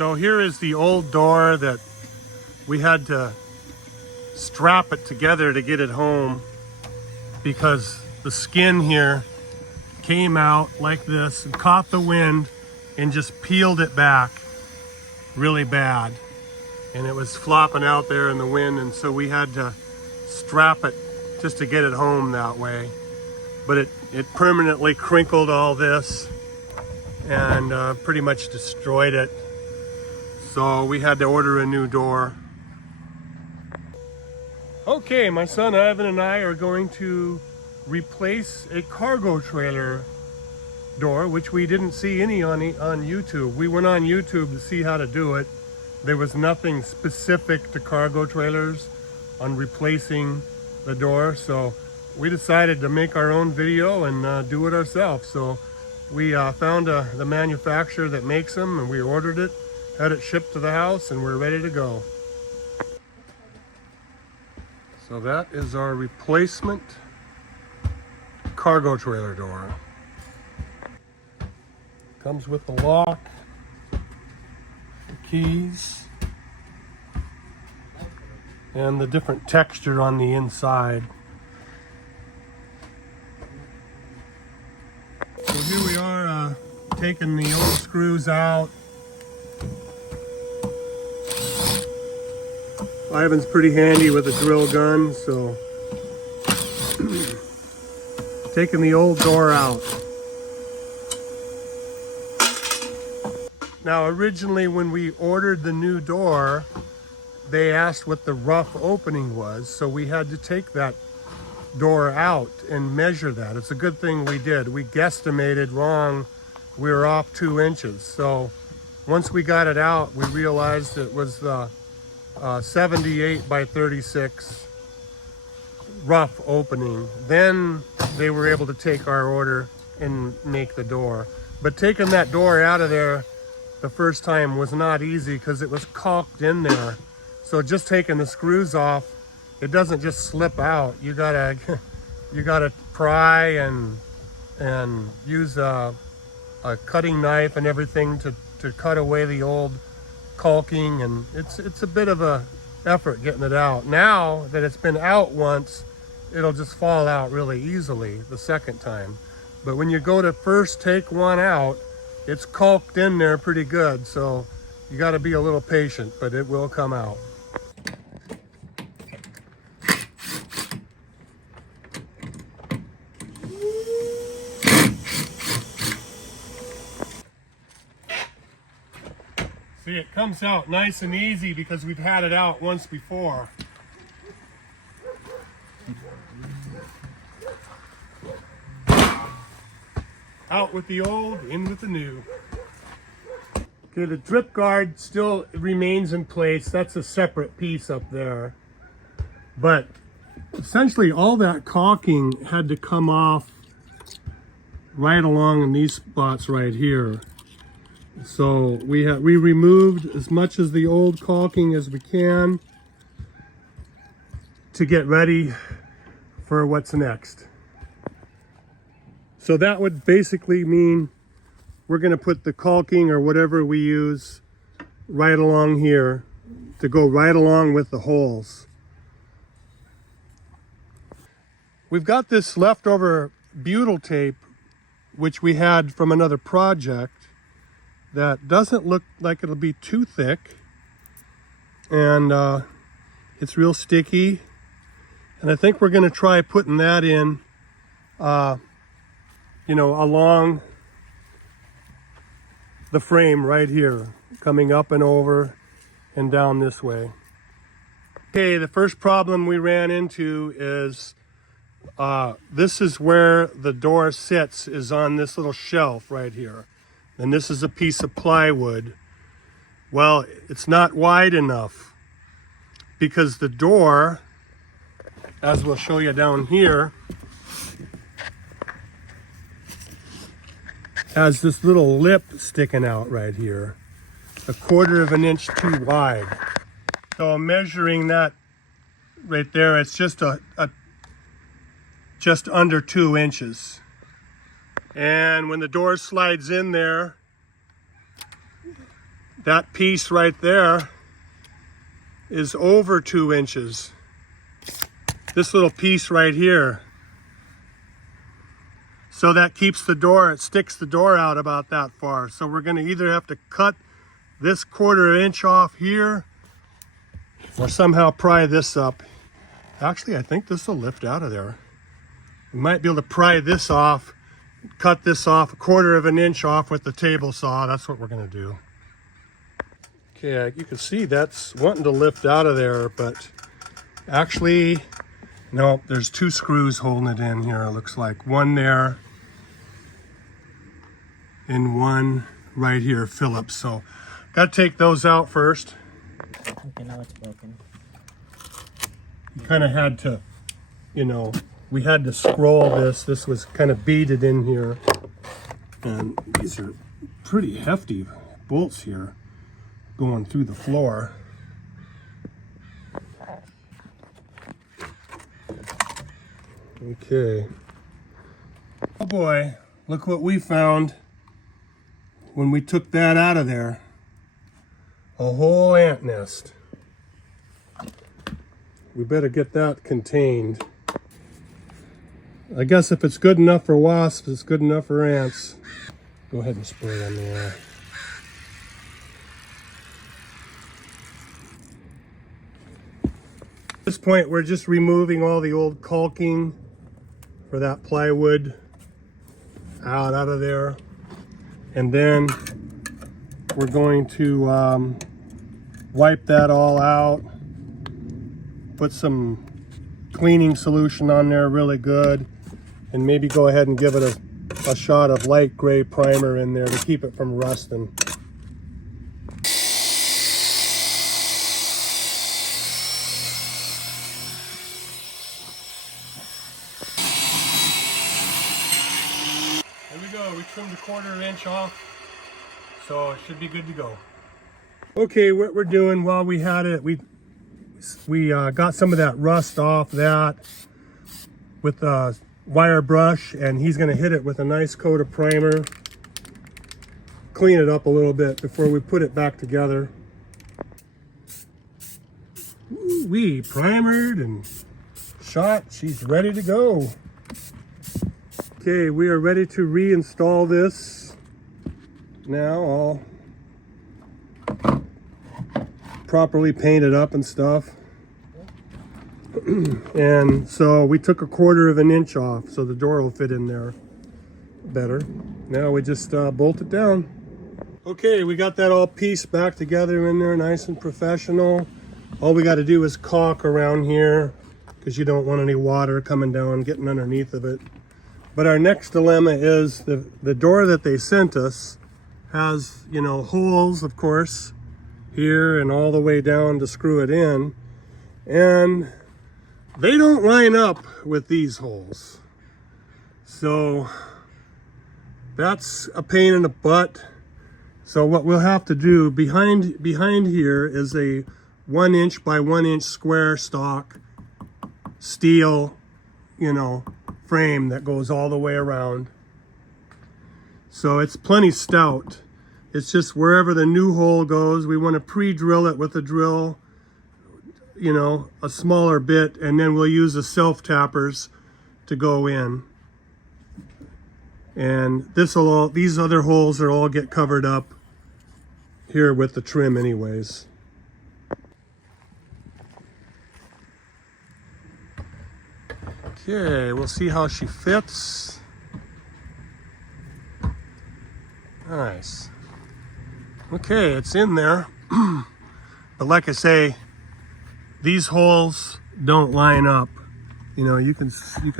So here is the old door that we had to strap it together to get it home because the skin here came out like this and caught the wind and just peeled it back really bad. And it was flopping out there in the wind, and so we had to strap it just to get it home that way. But it permanently crinkled all this and pretty much destroyed it. So we had to order a new door. Okay, my son Ivan and I are going to replace a cargo trailer door, which we didn't see any on YouTube. We went on YouTube to see how to do it. There was nothing specific to cargo trailers on replacing the door, so we decided to make our own video and do it ourselves. So we found the manufacturer that makes them, and we ordered it, had it shipped to the house, and we're ready to go. So that is our replacement cargo trailer door. Comes with the lock, the keys, and the different texture on the inside. So here we are taking the old screws out. Ivan's pretty handy with a drill gun, so taking the old door out. Now originally when we ordered the new door, they asked what the rough opening was, so we had to take that door out and measure that. It's a good thing we did. We guesstimated wrong. We were off 2 inches. So once we got it out, we realized it was the 78 by 36 rough opening. Then they were able to take our order and make the door. But taking that door out of there the first time was not easy because it was caulked in there. So just taking the screws off, it doesn't just slip out. You gotta pry and use a cutting knife and everything to cut away the old caulking, and it's a bit of a effort getting it out. Now that it's been out once, it'll just fall out really easily the second time. But when you go to first take one out, it's caulked in there pretty good, so you got to be a little patient, but it will come out. See, it comes out nice and easy because we've had it out once before. Out with the old, in with the new. Okay, the drip guard still remains in place. That's a separate piece up there. But essentially all that caulking had to come off right along in these spots right here. So we removed as much of the old caulking as we can to get ready for what's next. So that would basically mean we're going to put the caulking or whatever we use right along here to go right along with the holes. We've got this leftover butyl tape, which we had from another project, that doesn't look like it'll be too thick, and it's real sticky, and I think we're going to try putting that in along the frame right here, coming up and over and down this way. Okay, the first problem we ran into is this is where the door sits, is on this little shelf right here. And this is a piece of plywood. Well, it's not wide enough because the door, as we'll show you down here, has this little lip sticking out right here, 1/4 of an inch too wide. So measuring that right there, it's just just under 2 inches. And when the door slides in there, that piece right there is over 2 inches. This little piece right here. So that keeps the door, it sticks the door out about that far. So we're gonna either have to cut this 1/4 inch off here or somehow pry this up. Actually, I think this will lift out of there. We might be able to pry this off, cut this off 1/4 of an inch off with the table saw. That's what we're gonna do. Okay, you can see that's wanting to lift out of there, but actually, no, there's 2 screws holding it in here. It looks like one there and one right here, Phillips. So, got to take those out first. Okay, now it's broken. You kind of had to, you know, we had to scroll this. This was kind of beaded in here. And these are pretty hefty bolts here going through the floor. Okay. Oh boy, look what we found when we took that out of there. A whole ant nest. We better get that contained. I guess if it's good enough for wasps, it's good enough for ants. Go ahead and spray on the air. At this point, we're just removing all the old caulking for that plywood out of there. And then we're going to wipe that all out, put some cleaning solution on there really good, and maybe go ahead and give it a shot of light gray primer in there to keep it from rusting. There we go, we trimmed a 1/4 inch off, so it should be good to go. Okay, what we're doing while we had it, we got some of that rust off that with a wire brush, and he's gonna hit it with a nice coat of primer, clean it up a little bit before we put it back together. We primered and shot, she's ready to go. Okay, we are ready to reinstall this. Now I'll properly paint it up and stuff. And so we took a 1/4 of an inch off so the door will fit in there better. Now we just bolt it down. Okay, we got that all pieced back together in there, nice and professional. All we got to do is caulk around here because you don't want any water coming down, getting underneath of it. But our next dilemma is the door that they sent us has, you know, holes, of course, here and all the way down to screw it in. And they don't line up with these holes. So that's a pain in the butt. So what we'll have to do behind here is a 1 inch by 1 inch square stock steel, you know, frame that goes all the way around. So it's plenty stout. It's just wherever the new hole goes, we want to pre-drill it with a drill, you know, a smaller bit, and then we'll use the self-tappers to go in. And these other holes will all get covered up here with the trim anyways. Okay, we'll see how she fits. Nice. Okay, it's in there. But like I say, these holes don't line up. You know, you can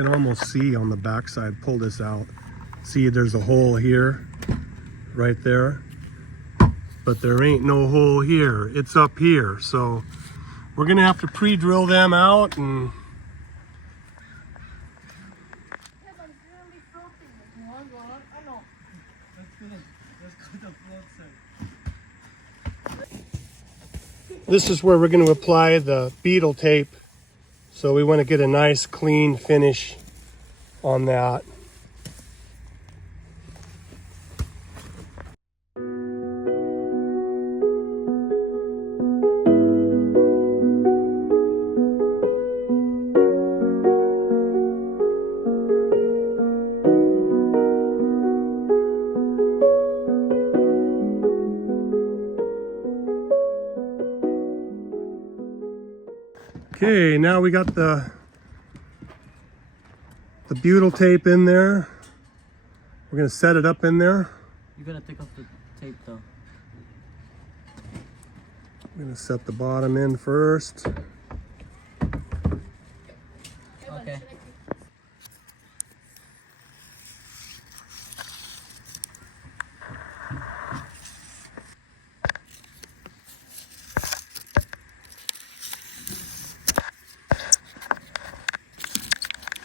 almost see on the backside, pull this out. See, there's a hole here, right there. But there ain't no hole here. It's up here. So we're gonna have to pre-drill them out and this is where we're going to apply the beetle tape. So we want to get a nice clean finish on that. Okay, now we got the butyl tape in there. We're gonna set it up in there. You're gonna take off the tape though. I'm gonna set the bottom in first. Okay.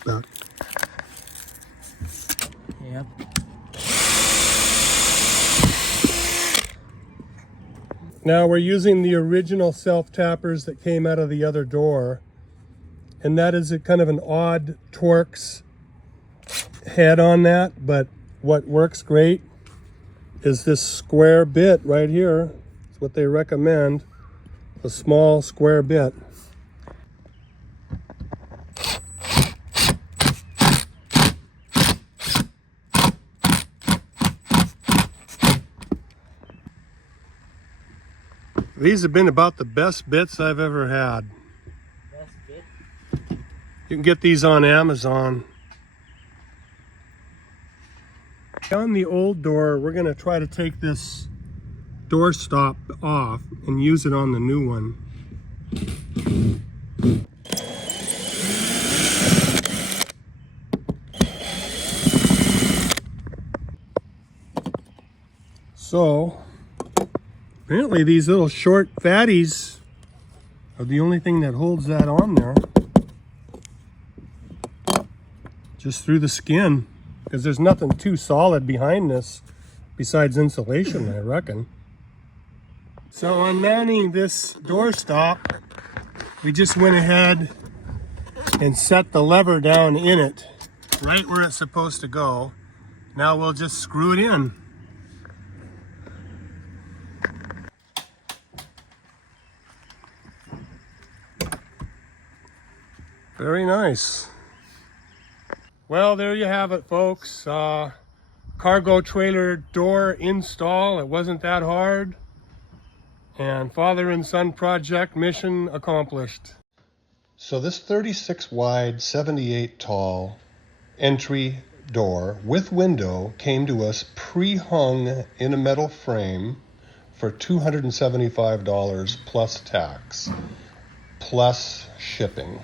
Back. Yep. Now we're using the original self-tappers that came out of the other door. And that is a kind of an odd Torx head on that, but what works great is this square bit right here. It's what they recommend, a small square bit. These have been about the best bits I've ever had. That's good. You can get these on Amazon. On the old door, we're going to try to take this door stop off and use it on the new one. So, apparently these little short fatties are the only thing that holds that on there. Just through the skin, because there's nothing too solid behind this besides insulation, I reckon. So unmanning this door stop, we just went ahead and set the lever down in it, right where it's supposed to go. Now we'll just screw it in. Very nice. Well, there you have it, folks. Cargo trailer door install. It wasn't that hard. And father and son project mission accomplished. So this 36 wide, 78 tall entry door with window came to us pre-hung in a metal frame for $275 plus tax, plus shipping.